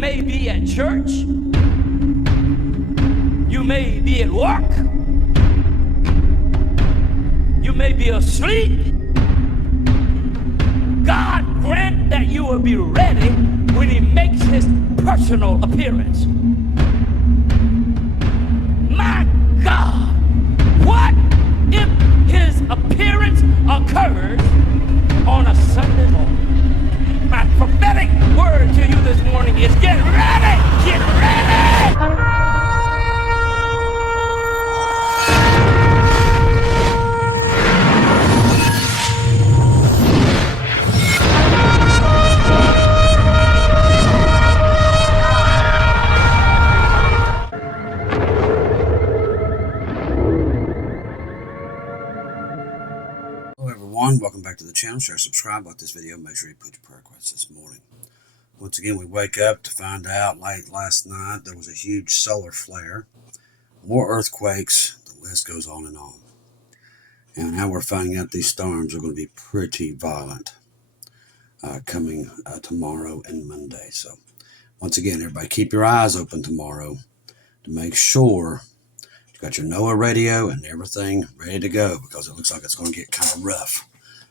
may be at church. You may be at work. You may be asleep. God grant that you will be ready when he makes his personal appearance. My God, what if his appearance occurs on a Sunday morning? My prophetic word to you this morning is get ready! Get ready! Welcome back to the channel. Share, subscribe, like this video. Make sure you put your prayer requests this morning. Once again, we wake up to find out late last night there was a huge solar flare, more earthquakes, the list goes on. And now we're finding out these storms are going to be pretty violent coming tomorrow and Monday. So once again, everybody keep your eyes open tomorrow to make sure you got your NOAA radio and everything ready to go, because it looks like it's going to get kind of rough.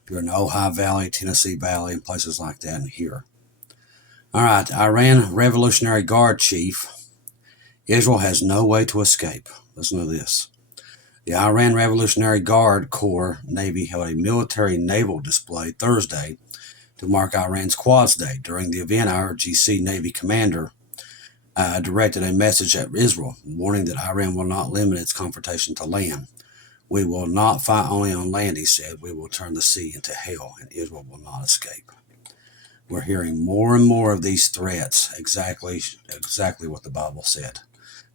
You're in the Ohio Valley, Tennessee Valley, and places like that in here. All right, Iran Revolutionary Guard Chief. Israel has no way to escape. Listen to this. The Iran Revolutionary Guard Corps Navy held a military naval display Thursday to mark Iran's Quds Day. During the event, IRGC Navy commander directed a message at Israel, warning that Iran will not limit its confrontation to land. We will not fight only on land, he said. We will turn the sea into hell, and Israel will not escape. We're hearing more and more of these threats, exactly what the Bible said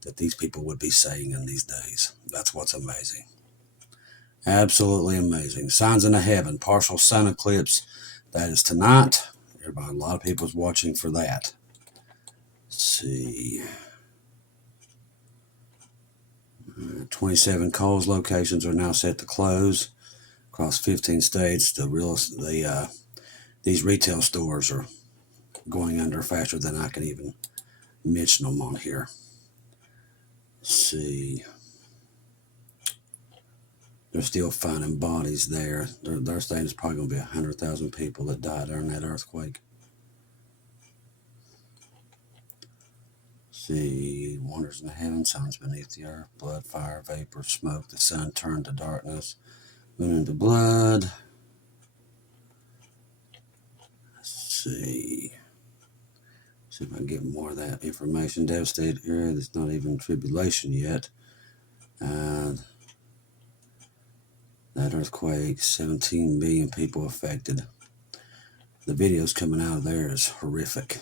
that these people would be saying in these days. That's what's amazing. Absolutely amazing. Signs in the heaven, partial sun eclipse. That is tonight. Everybody, a lot of people's watching for that. Let's see. 27 Kohl's locations are now set to close across 15 states. These retail stores are going under faster than I can even mention them on here. Let's see. They're still finding bodies there. They're saying it's probably going to be 100,000 people that died during that earthquake. See, wonders in the heavens, signs beneath the earth, blood, fire, vapor, smoke, the sun turned to darkness, moon into blood. Let's see if I can get more of that information. Devastated area, there's not even tribulation yet. That earthquake, 17 million people affected. The videos coming out of there is horrific.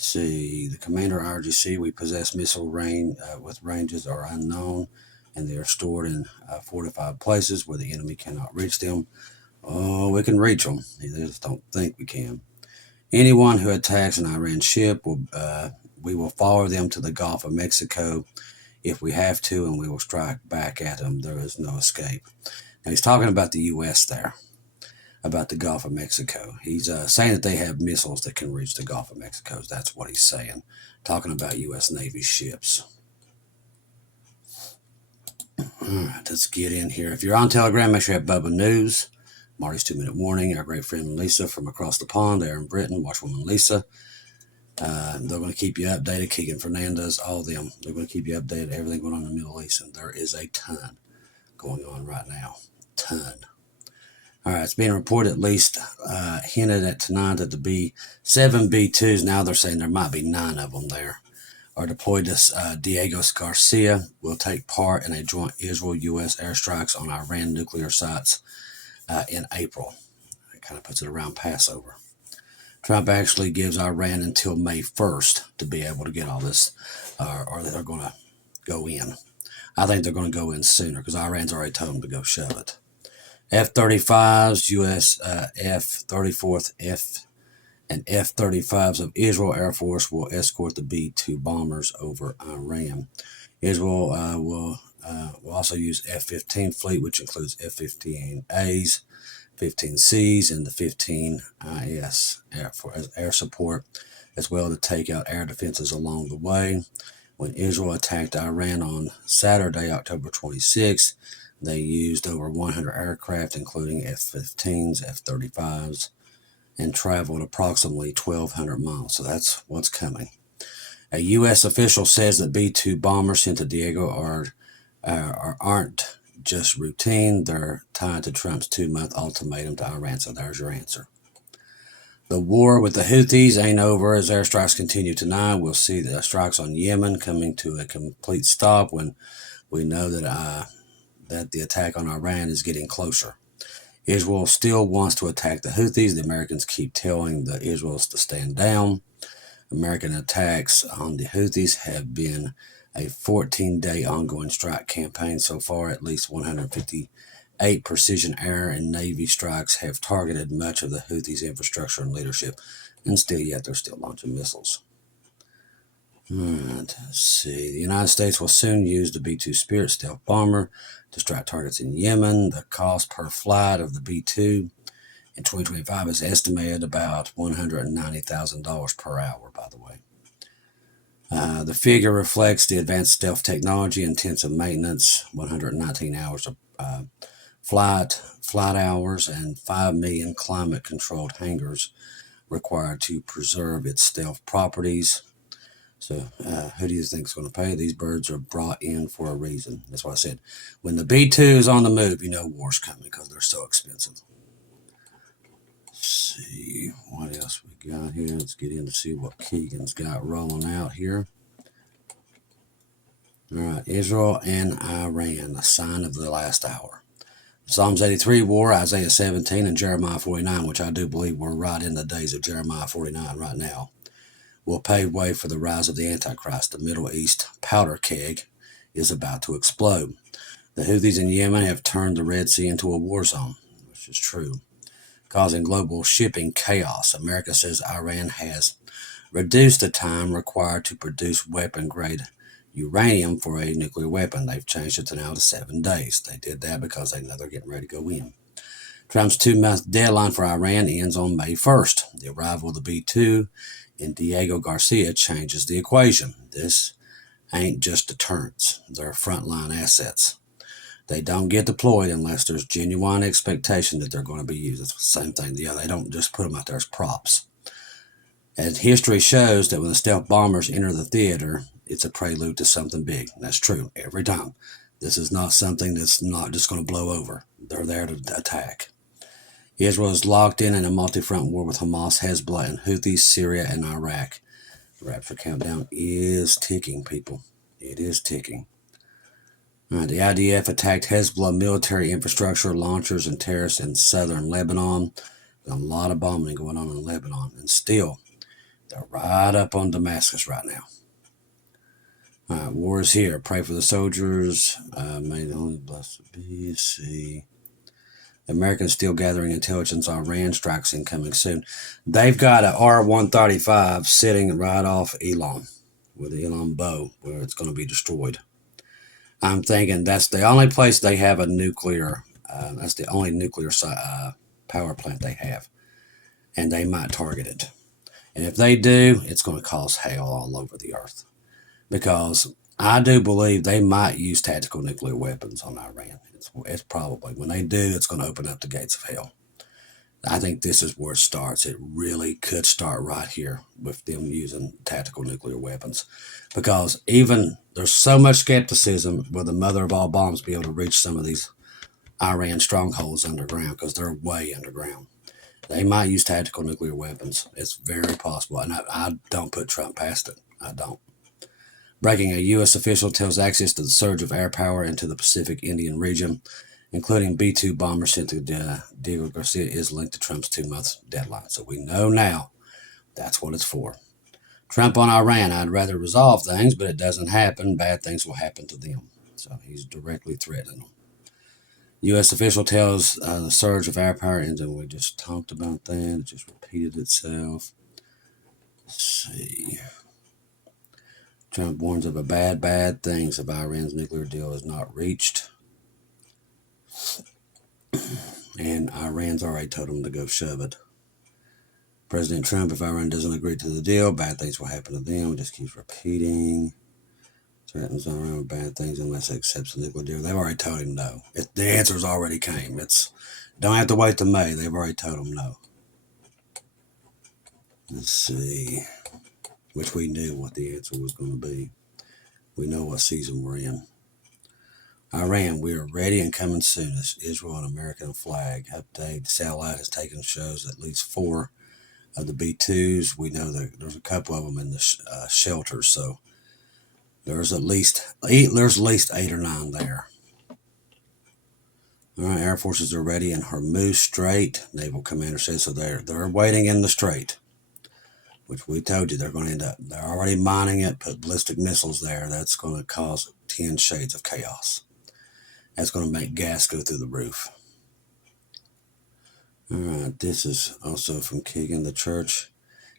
See, the commander RGC, we possess missile range with ranges are unknown, and they are stored in fortified places where the enemy cannot reach them. Oh, we can reach them. They just don't think we can. Anyone who attacks an Iran ship, we will follow them to the Gulf of Mexico if we have to, and we will strike back at them. There is no escape. Now, he's talking about the U.S. there, about the Gulf of Mexico. He's saying that they have missiles that can reach the Gulf of Mexico. That's what he's saying. Talking about U.S. Navy ships. All right, let's get in here. If you're on Telegram, make sure you have Bubba News. Marty's 2-minute warning. Our great friend Lisa from across the pond there in Britain, Watchwoman Lisa. They're going to keep you updated. Keegan Fernandez, all of them. They're going to keep you updated. Everything going on in the Middle East. And there is a ton going on right now. Ton. All right, it's being reported, at least hinted at tonight, that the B-7 B-2s, now they're saying there might be 9 of them there, are deployed to Diego Garcia, will take part in a joint Israel-U.S. airstrikes on Iran nuclear sites in April. It kind of puts it around Passover. Trump actually gives Iran until May 1st to be able to get all this, or they're going to go in. I think they're going to go in sooner because Iran's already told them to go shove it. F-35s, U.S. F-34th F and F-35s of Israel Air Force will escort the B-2 bombers over Iran. Israel will also use F-15 fleet, which includes F-15As, 15Cs and the 15IS for air support, as well to take out air defenses along the way. When Israel attacked Iran on Saturday, October 26th, they used over 100 aircraft, including F-15s, F-35s, and traveled approximately 1,200 miles. So that's what's coming. A U.S. official says that B-2 bombers sent to Diego aren't just routine. They're tied to Trump's 2-month ultimatum to Iran. So there's your answer. The war with the Houthis ain't over as airstrikes continue tonight. We'll see the strikes on Yemen coming to a complete stop when we know that the attack on Iran is getting closer. Israel still wants to attack the Houthis. The Americans keep telling the Israelis to stand down. American attacks on the Houthis have been a 14-day ongoing strike campaign so far. At least 158 precision air and Navy strikes have targeted much of the Houthis' infrastructure and leadership, and yet they're still launching missiles. Let's see. The United States will soon use the B-2 Spirit stealth bomber to strike targets in Yemen. The cost per flight of the B-2 in 2025 is estimated about $190,000 per hour, by the way. The figure reflects the advanced stealth technology, intensive maintenance, 119 hours of flight hours, and 5 million climate-controlled hangars required to preserve its stealth properties. So who do you think is going to pay? These birds are brought in for a reason. That's why I said, when the B-2 is on the move, you know war's coming because they're so expensive. Let's see what else we got here. Let's get in to see what Keegan's got rolling out here. All right, Israel and Iran, a sign of the last hour. Psalms 83 war, Isaiah 17, and Jeremiah 49, which I do believe we're right in the days of Jeremiah 49 right now, will pave way for the rise of the Antichrist. The Middle East powder keg is about to explode. The Houthis in Yemen have turned the Red Sea into a war zone, which is true, causing global shipping chaos. America says Iran has reduced the time required to produce weapon-grade uranium for a nuclear weapon. They've changed it to now to 7 days. They did that because they know they're getting ready to go in. Trump's 2-month deadline for Iran ends on May 1st. The arrival of the B-2 in Diego Garcia changes the equation. This ain't just deterrence. They're frontline assets. They don't get deployed unless there's genuine expectation that they're going to be used. It's the same thing. Yeah, they don't just put them out there as props. And history shows that when the stealth bombers enter the theater, it's a prelude to something big. And that's true every time. This is not something that's not just going to blow over. They're there to attack. Israel is locked in a multi-front war with Hamas, Hezbollah, and Houthis, Syria, and Iraq. The Rapture countdown is ticking, people. It is ticking. All right, the IDF attacked Hezbollah military infrastructure, launchers, and terrorists in southern Lebanon. There's a lot of bombing going on in Lebanon, and still, they're right up on Damascus right now. All right, war is here. Pray for the soldiers. May the only blessed be. See. Americans still gathering intelligence on Iran strikes incoming soon. They've got an R-135 sitting right off Elam with the Elam bow where it's going to be destroyed. I'm thinking that's the only place they have a nuclear, that's the only nuclear power plant they have. And they might target it. And if they do, it's going to cause hell all over the earth. Because I do believe they might use tactical nuclear weapons on Iran. It's probably, when they do, it's going to open up the gates of hell. I think this is where it starts. It really could start right here with them using tactical nuclear weapons. Because even there's so much skepticism, will the mother of all bombs be able to reach some of these Iran strongholds underground, because they're way underground. They might use tactical nuclear weapons. It's very possible. And I don't put Trump past it. I don't. Breaking, a U.S. official tells access to the surge of air power into the Pacific Indian region, including B-2 bombers sent to Diego Garcia, is linked to Trump's 2-month deadline. So we know now that's what it's for. Trump on Iran, I'd rather resolve things, but it doesn't happen. Bad things will happen to them. So he's directly threatening them. U.S. official tells the surge of air power, and we just talked about that. It just repeated itself. Let's see. Trump warns of bad things if Iran's nuclear deal is not reached. And Iran's already told them to go shove it. President Trump, if Iran doesn't agree to the deal, bad things will happen to them. It just keeps repeating. Threatens Iran with bad things unless it accepts the nuclear deal. They've already told him no. The answers already came. Don't have to wait till May. They've already told him no. Let's see. Which we knew what the answer was going to be. We know what season we're in. Iran, we are ready and coming soonest. Israel and American flag. Update. The satellite has taken shows at least 4 of the B-2s. We know that there's a couple of them in the shelters, so there's at least 8 or 9 there. All right, Air Forces are ready in Hormuz Strait. Naval Commander says so. They're waiting in the strait, which we told you they're going to end up. They're already mining it, put ballistic missiles there. That's going to cause 10 shades of chaos. That's going to make gas go through the roof. All right, this is also from Keegan. The church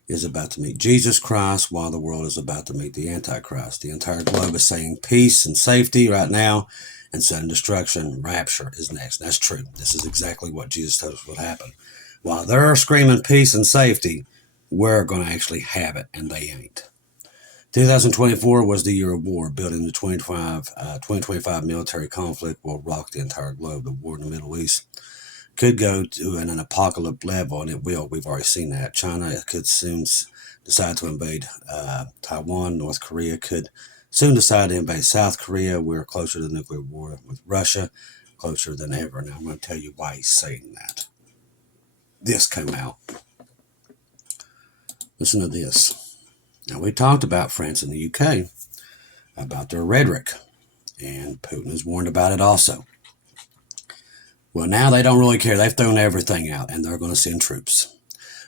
is about to meet Jesus Christ while the world is about to meet the Antichrist. The entire globe is saying peace and safety right now, and sudden destruction. Rapture is next. That's true. This is exactly what Jesus told us would happen. While they're screaming peace and safety, we're going to actually have it, and they ain't. 2024 was the year of war. Building the 2025 military conflict will rock the entire globe. The war in the Middle East could go to an apocalypse level, and it will. We've already seen that. China could soon decide to invade Taiwan. North Korea could soon decide to invade South Korea. We're closer to the nuclear war with Russia, closer than ever. Now, I'm going to tell you why he's saying that. This came out. Listen to this. Now, we talked about France and the UK, about their rhetoric, and Putin has warned about it also. Well, now they don't really care. They've thrown everything out, and they're going to send troops.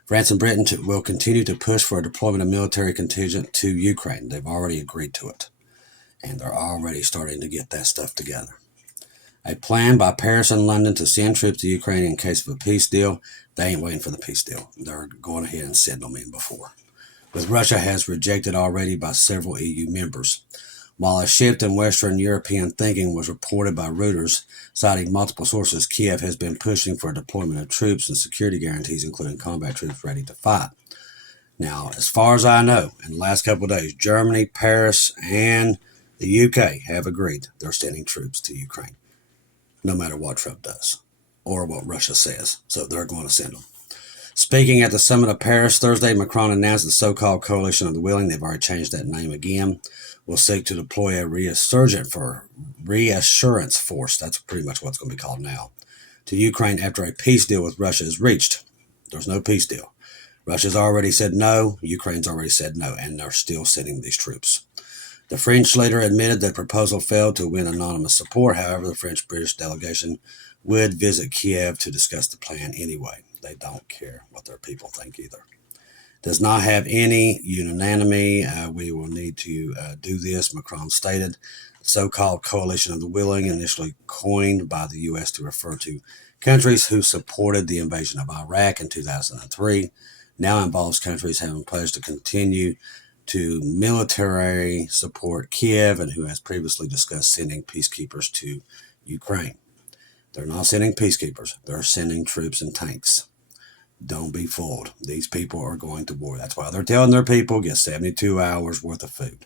France and Britain will continue to push for a deployment of military contingent to Ukraine. They've already agreed to it, and they're already starting to get that stuff together. A plan by Paris and London to send troops to Ukraine in case of a peace deal. They ain't waiting for the peace deal. They're going ahead and sending them in before. With Russia has rejected already by several EU members. While a shift in Western European thinking was reported by Reuters, citing multiple sources, Kiev has been pushing for a deployment of troops and security guarantees, including combat troops ready to fight. Now, as far as I know, in the last couple of days, Germany, Paris, and the UK have agreed they're sending troops to Ukraine, no matter what Trump does or what Russia says. So they're going to send them. Speaking at the summit of Paris Thursday, Macron announced the so-called Coalition of the Willing, they've already changed that name again, will seek to deploy a reassurance force, that's pretty much what it's going to be called now, to Ukraine after a peace deal with Russia is reached. There's no peace deal. Russia's already said no, Ukraine's already said no, and they're still sending these troops. The French leader admitted that proposal failed to win anonymous support. However, the French-British delegation would visit Kiev to discuss the plan anyway. They don't care what their people think either. Does not have any unanimity. We will need to do this, Macron stated. The so-called Coalition of the Willing, initially coined by the U.S. to refer to countries who supported the invasion of Iraq in 2003, now involves countries having pledged to continue to military support Kiev and who has previously discussed sending peacekeepers to Ukraine. They're not sending peacekeepers. They're sending troops and tanks. Don't be fooled. These people are going to war. That's why they're telling their people get 72 hours worth of food.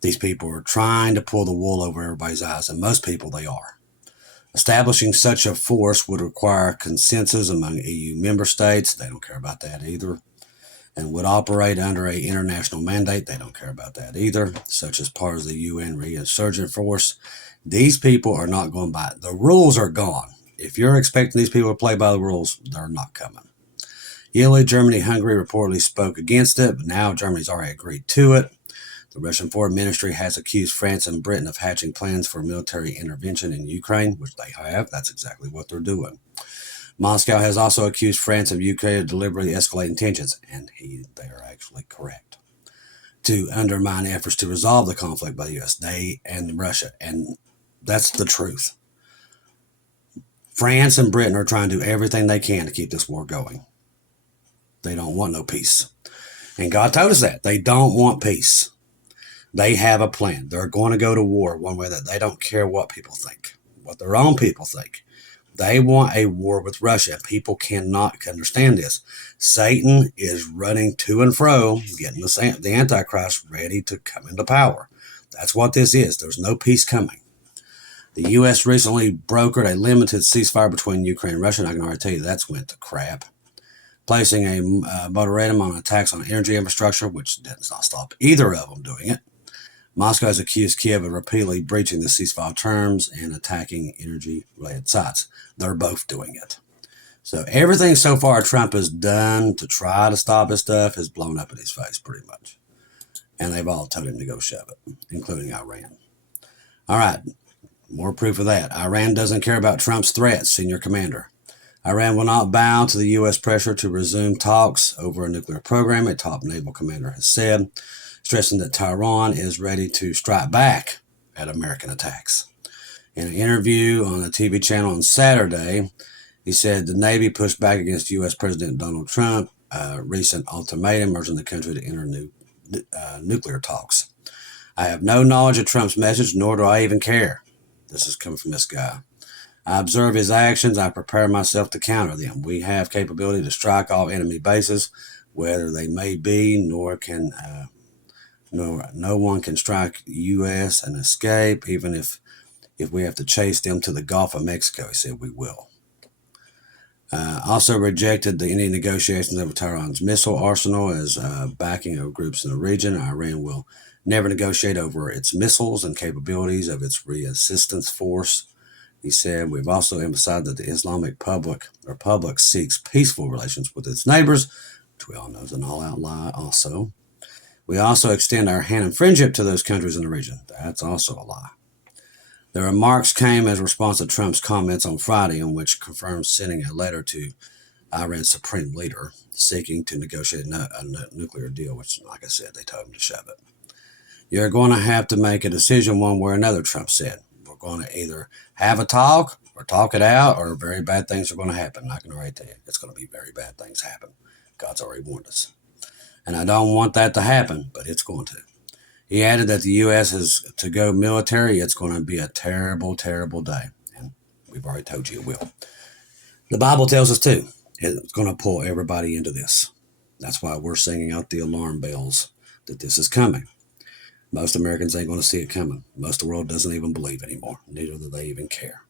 These people are trying to pull the wool over everybody's eyes, and most people they are. Establishing such a force would require consensus among EU member states. They don't care about that either. And would operate under an international mandate. They don't care about that either, such as part of the UN Reinsurgent Force. These people are not going by. The rules are gone. If you're expecting these people to play by the rules, they're not coming. Italy, Germany, Hungary reportedly spoke against it, but now Germany's already agreed to it. The Russian Foreign Ministry has accused France and Britain of hatching plans for military intervention in Ukraine, which they have. That's exactly what they're doing. Moscow has also accused France and UK of deliberately escalating tensions, and they are actually correct, to undermine efforts to resolve the conflict by the US, they and Russia, and that's the truth. France and Britain are trying to do everything they can to keep this war going. They don't want no peace. And God told us that. They don't want peace. They have a plan. They're going to go to war one way or that. They don't care what people think, what their own people think. They want a war with Russia. People cannot understand this. Satan is running to and fro, getting the Antichrist ready to come into power. That's what this is. There's no peace coming. The U.S. recently brokered a limited ceasefire between Ukraine and Russia, and I can already tell you that's went to crap. Placing a moratorium on attacks on energy infrastructure, which does not stop either of them doing it. Moscow has accused Kiev of repeatedly breaching the ceasefire terms and attacking energy-related sites. They're both doing it. So everything so far Trump has done to try to stop his stuff has blown up in his face pretty much. And they've all told him to go shove it, including Iran. All right, more proof of that. Iran doesn't care about Trump's threats, senior commander. Iran will not bow to the U.S. pressure to resume talks over a nuclear program, a top naval commander has said, stressing that Tehran is ready to strike back at American attacks. In an interview on a TV channel on Saturday, he said the Navy pushed back against U.S. President Donald Trump's recent ultimatum urging the country to enter nuclear talks. I have no knowledge of Trump's message, nor do I even care. This is coming from this guy. I observe his actions. I prepare myself to counter them. We have capability to strike all enemy bases, whether they may be, no one can strike the U.S. and escape, even if we have to chase them to the Gulf of Mexico. He said we will. Also rejected any negotiations over Tehran's missile arsenal as backing of groups in the region. Iran will never negotiate over its missiles and capabilities of its resistance force. He said, we've also emphasized that the Islamic Republic seeks peaceful relations with its neighbors, which we all know is an all-out lie also. We also extend our hand in friendship to those countries in the region. That's also a lie. The remarks came as a response to Trump's comments on Friday, in which confirmed sending a letter to Iran's supreme leader seeking to negotiate a nuclear deal, which, like I said, they told him to shove it. You're going to have to make a decision one way or another, Trump said. We're going to either have a talk or talk it out, or very bad things are going to happen. I can already tell you, it's going to be very bad things happen. God's already warned us. And I don't want that to happen, but it's going to. He added that the U.S. is to go military. It's going to be a terrible, terrible day. And we've already told you it will. The Bible tells us too. It's going to pull everybody into this. That's why we're singing out the alarm bells that this is coming. Most Americans ain't going to see it coming. Most of the world doesn't even believe anymore. Neither do they even care.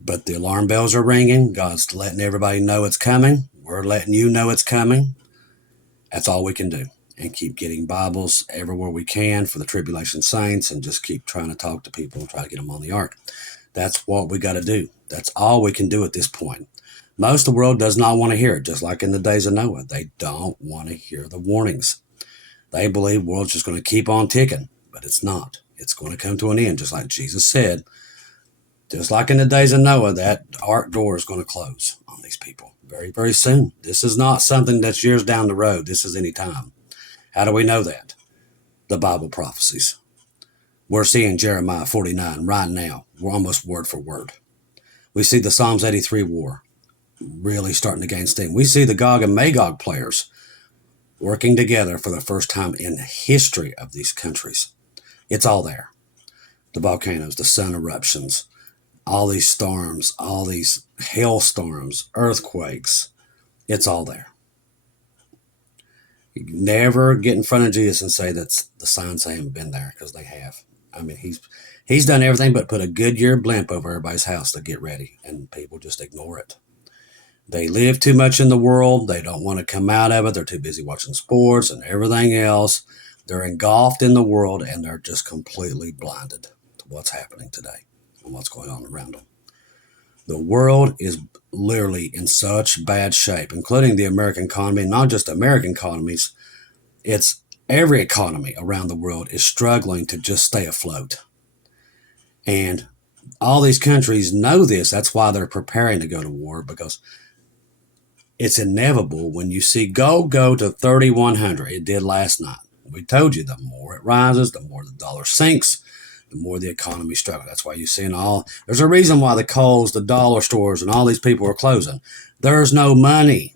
But the alarm bells are ringing. God's letting everybody know it's coming. We're letting you know it's coming. That's all we can do. And keep getting Bibles everywhere we can for the tribulation saints and just keep trying to talk to people and try to get them on the ark. That's what we got to do. That's all we can do at this point. Most of the world does not want to hear it, just like in the days of Noah. They don't want to hear the warnings. They believe the world's just going to keep on ticking, but it's not. It's going to come to an end, just like Jesus said. Just like in the days of Noah, that ark door is going to close on these people very, very soon. This is not something that's years down the road. This is any time. How do we know that? The Bible prophecies. We're seeing Jeremiah 49 right now. We're almost word for word. We see the Psalms 83 war really starting to gain steam. We see the Gog and Magog players working together for the first time in the history of these countries. It's all there. The volcanoes, the sun eruptions, all these storms, all these hailstorms, earthquakes. It's all there. You never get in front of Jesus and say that the signs haven't been there, because they have. I mean, he's done everything but put a Goodyear blimp over everybody's house to get ready, and people just ignore it. They live too much in the world. They don't want to come out of it. They're too busy watching sports and everything else. They're engulfed in the world, and they're just completely blinded to what's happening today and what's going on around them. The world is literally in such bad shape, including the American economy, not just American economies. It's every economy around the world is struggling to just stay afloat. And all these countries know this. That's why they're preparing to go to war, because it's inevitable when you see gold go to 3,100. It did last night. We told you the more it rises, the more the dollar sinks, the more the economy struggles. That's why you're seeing there's a reason why the Kohl's, the dollar stores, and all these people are closing. There's no money.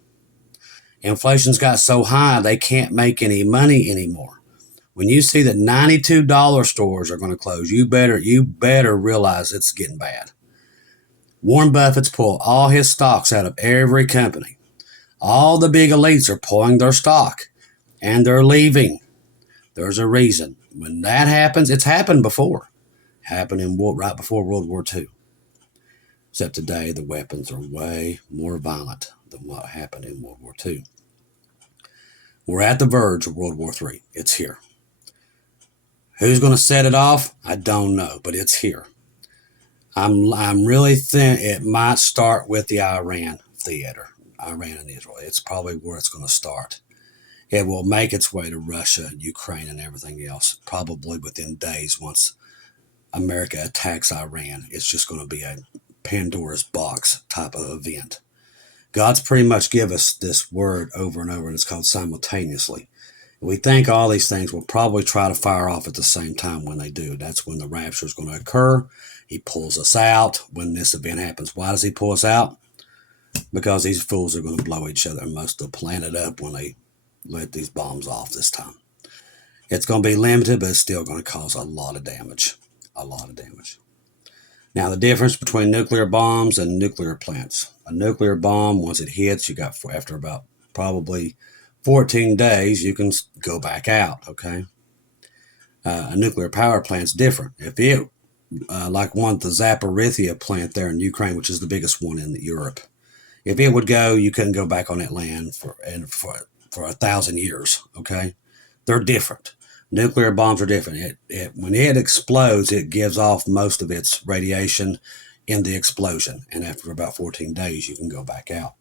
Inflation's got so high, they can't make any money anymore. When you see that $92 stores are going to close, you better realize it's getting bad. Warren Buffett's pulled all his stocks out of every company. All the big elites are pulling their stock, and they're leaving. There's a reason. When that happens, it's happened before. Happened right before World War II. Except today, the weapons are way more violent than what happened in World War II. We're at the verge of World War III. It's here. Who's going to set it off? I don't know, but it's here. I'm really thinking it might start with the Iran theater, Iran and Israel. It's probably where it's going to start. It will make its way to Russia, Ukraine, and everything else, probably within days once America attacks Iran. It's just going to be a Pandora's box type of event. God's pretty much give us this word over and over, and it's called simultaneously. We think all these things will probably try to fire off at the same time. When they do, that's when the rapture is going to occur. He pulls us out when this event happens. Why does he pull us out? Because these fools are going to blow each other, most of the planet up when they let these bombs off this time. It's going to be limited, but it's still going to cause a lot of damage. A lot of damage. Now, the difference between nuclear bombs and nuclear plants. A nuclear bomb, once it hits, you got, after about probably 14 days, you can go back out, okay? A nuclear power plant's different. If it, like the Zaporizhzhia plant there in Ukraine, which is the biggest one in Europe, if it would go, you couldn't go back on that land for 1,000 years, okay? They're different. Nuclear bombs are different. When it explodes, it gives off most of its radiation in the explosion, and after about 14 days, you can go back out.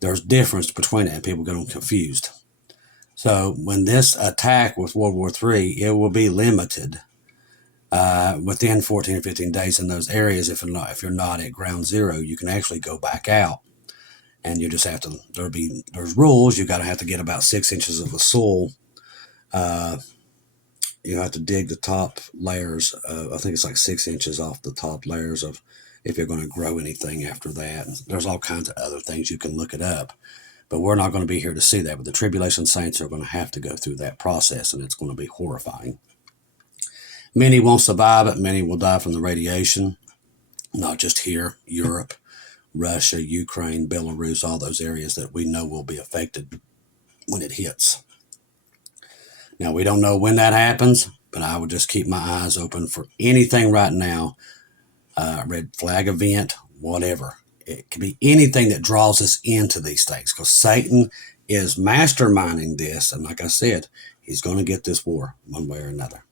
There's difference between it, and people get them confused. So when this attack with World War III, it will be limited within 14 or 15 days in those areas. If you're not at ground zero, you can actually go back out, and you just have to. There's rules. You have to get about 6 inches of the soil. You have to dig the top layers. I think it's like 6 inches off the top layers of if you're going to grow anything after that. And there's all kinds of other things. You can look it up. But we're not going to be here to see that. But the tribulation saints are going to have to go through that process, and it's going to be horrifying. Many won't survive it. Many will die from the radiation. Not just here, Europe, Russia, Ukraine, Belarus, all those areas that we know will be affected when it hits. Now, we don't know when that happens, but I would just keep my eyes open for anything right now. Red flag event, whatever. It could be anything that draws us into these things, because Satan is masterminding this. And like I said, he's going to get this war one way or another.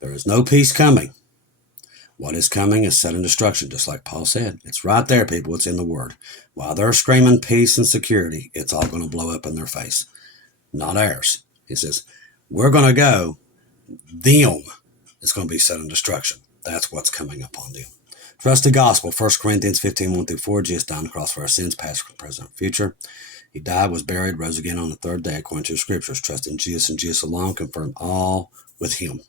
There is no peace coming. What is coming is sudden destruction, just like Paul said. It's right there, people. It's in the Word. While they're screaming peace and security, it's all going to blow up in their face. Not ours. He says, we're going to go, them. It's going to be sudden destruction. That's what's coming upon them. Trust the gospel. 1 Corinthians 15, 1-4. Jesus died on the cross for our sins, past, present, future. He died, was buried, rose again on the third day, according to the scriptures. Trust in Jesus and Jesus alone. Confirm all with him.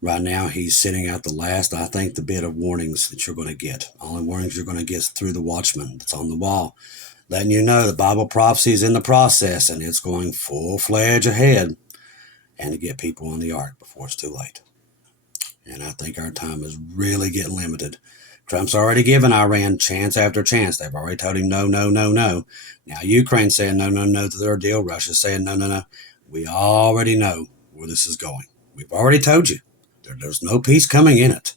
Right now, he's sending out the last, I think, the bit of warnings that you're going to get. Only warnings you're going to get through the watchman that's on the wall. Letting you know the Bible prophecy is in the process, and it's going full-fledged ahead. And to get people on the ark before it's too late. And I think our time is really getting limited. Trump's already given Iran chance after chance. They've already told him no, no, no, no. Now Ukraine's saying no, no, no to their deal. Russia's saying no, no, no. We already know where this is going. We've already told you. There's no peace coming in it.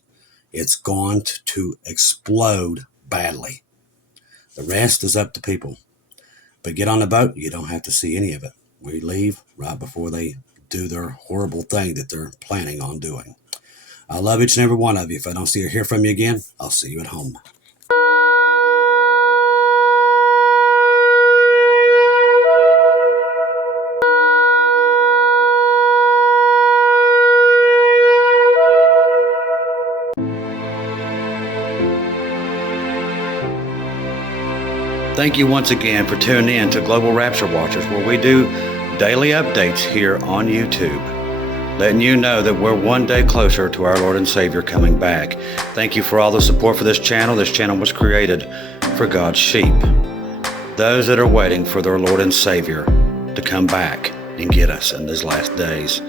It's going to explode badly. The rest is up to people. But get on the boat. You don't have to see any of it. We leave right before they do their horrible thing that they're planning on doing. I love each and every one of you. If I don't see or hear from you again, I'll see you at home. Thank you once again for tuning in to Global Rapture Watchers, where we do daily updates here on YouTube, letting you know that we're one day closer to our Lord and Savior coming back. Thank you for all the support for this channel. This channel was created for God's sheep, those that are waiting for their Lord and Savior to come back and get us in these last days.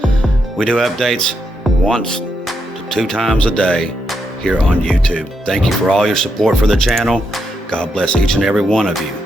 We do updates once to 2 times a day here on YouTube. Thank you for all your support for the channel. God bless each and every one of you.